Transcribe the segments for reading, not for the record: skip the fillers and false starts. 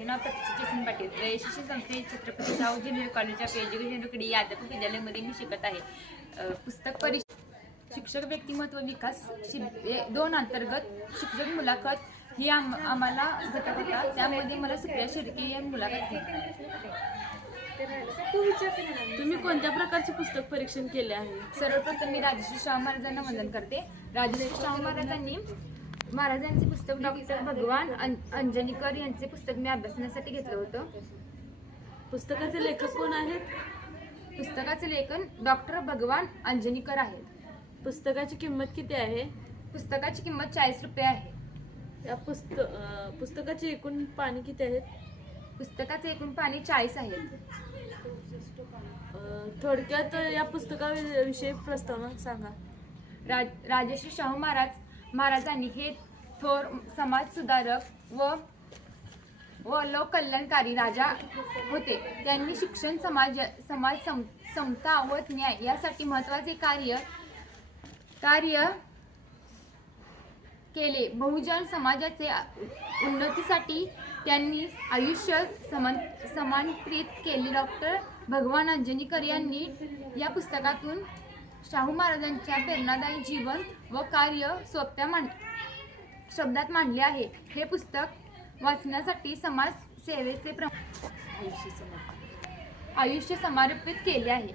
माझे नाव प्रतीक्षा पाटील. यशस्वी संस्थेत Chhatrapati Shahu junior college of education Rukadi Yadav विद्यालयामध्ये मी शिकत आहे. पुस्तक शिक्षक व्यक्तिमत्व विकास 2 अंतर्गत शिक्षक मुलाखत ही आम्हाला घटक होता. त्यामध्ये मला सुप्रिया शिर्के या मुलाखत घेतली. तुम्ही कोणत्या प्रकारचे पुस्तक परीक्षण केले आहे? सर्वप्रथम मी राजश्री शाहू महाराजांना वंदन करते. राजश्री शाहू महाराजांचे पुस्तक डॉक्टर भगवान अंजनीकर यांचे पुस्तक मी अभ्यासण्यासाठी घेतलं होतं. पुस्तकाचे लेखक कोण आहेत? पुस्तकाचे लेखन डॉक्टर भगवान अंजनीकर आहेत. पुस्तकाची किंमत किती आहे? पुस्तकाची किंमत 40 रुपये आहे. या पुस्तकाची एकूण पाने किती आहेत? पुस्तकाचे एकूण पाने 40 आहेत. थोडक्यात या पुस्तकाविषयी प्रस्तावना सांगा. राजश्री शाहू महाराजांनी हे थोर समाज सुधारक व लोक कल्याणकारी राजा होते. त्यांनी शिक्षण, समाज समता व न्याय यासाठी महत्त्वाचे कार्य केले. बहुजन समाजाचे उन्नतीसाठी त्यांनी आयुष्य समर्पित केले. डॉक्टर भगवान अंजनीकर यांनी या पुस्तकातून शाहू महाराजांच्या प्रेरणादायी जीवन व कार्य सोप्या शब्दात मांडले आहे. हे पुस्तक वाचण्यासाठी समाज सेवेचे आयुष्य समर्पित केले आहे.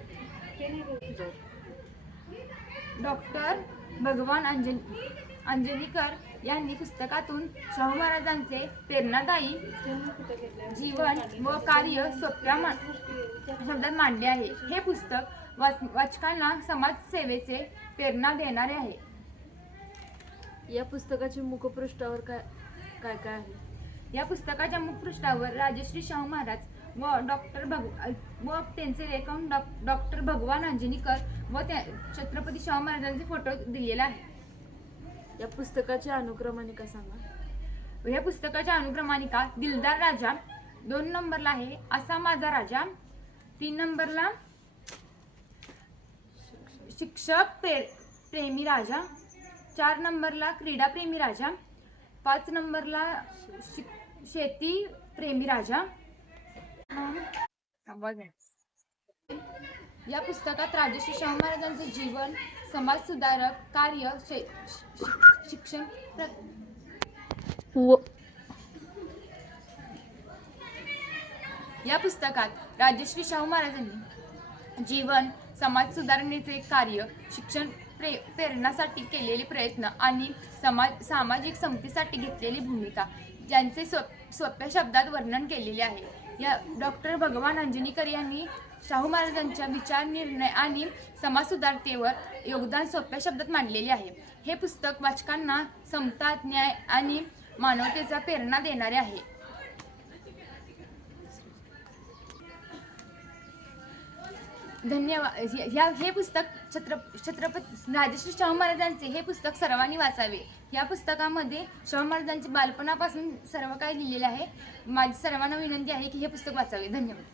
डॉक्टर भगवान अंजनीकर यांनी पुस्तकातून शाहू महाराजांचे प्रेरणादायी जीवन व कार्य सोप्या शब्दात मांडले आहे. हे पुस्तक वाचकांना समाजसेवेचे प्रेरणा देणारे आहे. या पुस्तकाच्या मुखपृष्ठावर काय आहे? या पुस्तकाच्या मुखपृष्ठावर राजश्री शाहू महाराज व त्यांचे लेखन डॉक्टर भगवान अंजनीकर व छत्रपती शाहू महाराजांचे फोटो दिलेला आहे. या पुस्तकाची अनुक्रमणिका सांगा. या पुस्तकाच्या अनुक्रमणिका दिलदार राजा 2 नंबरला आहे असा माझा राजा, 3 नंबरला शिक्षक प्रेमी राजा, 4 नंबरला क्रीडा प्रेमी राजा, 5 नंबरला शेती प्रेमी राजा. या पुस्तकात राजश्री शाहू महाराजांचे जीवन, समाज सुधारक कार्य, शिक्षण या पुस्तकात राजश्री शाहू महाराजांनी जीवन, समाज सुधारणेचे कार्य, शिक्षण प्रेरणासाठी केलेले प्रयत्न आणि सामाजिक समतेसाठी घेतलेली भूमिका ज्यांचे सोप्या शब्दात वर्णन केलेले आहे. या डॉक्टर भगवान अंजनीकर यांनी शाहू महाराजांच्या विचार, निर्णय आणि समाजसुधारतेवर योगदान सोप्या शब्दात मांडलेले आहे. हे पुस्तक वाचकांना समता, न्याय आणि मानवतेचा प्रेरणा देणारे आहे. धन्यवाद. हे पुस्तक छत्रपती राजश्री शाहू महाराजांचे हे पुस्तक सर्वांनी वाचावे. या पुस्तकामध्ये शाहू महाराजांचे बालपणापासून सर्व काही लिहिलेले आहे. माझी सर्वांना विनंती आहे की हे पुस्तक वाचावे. धन्यवाद.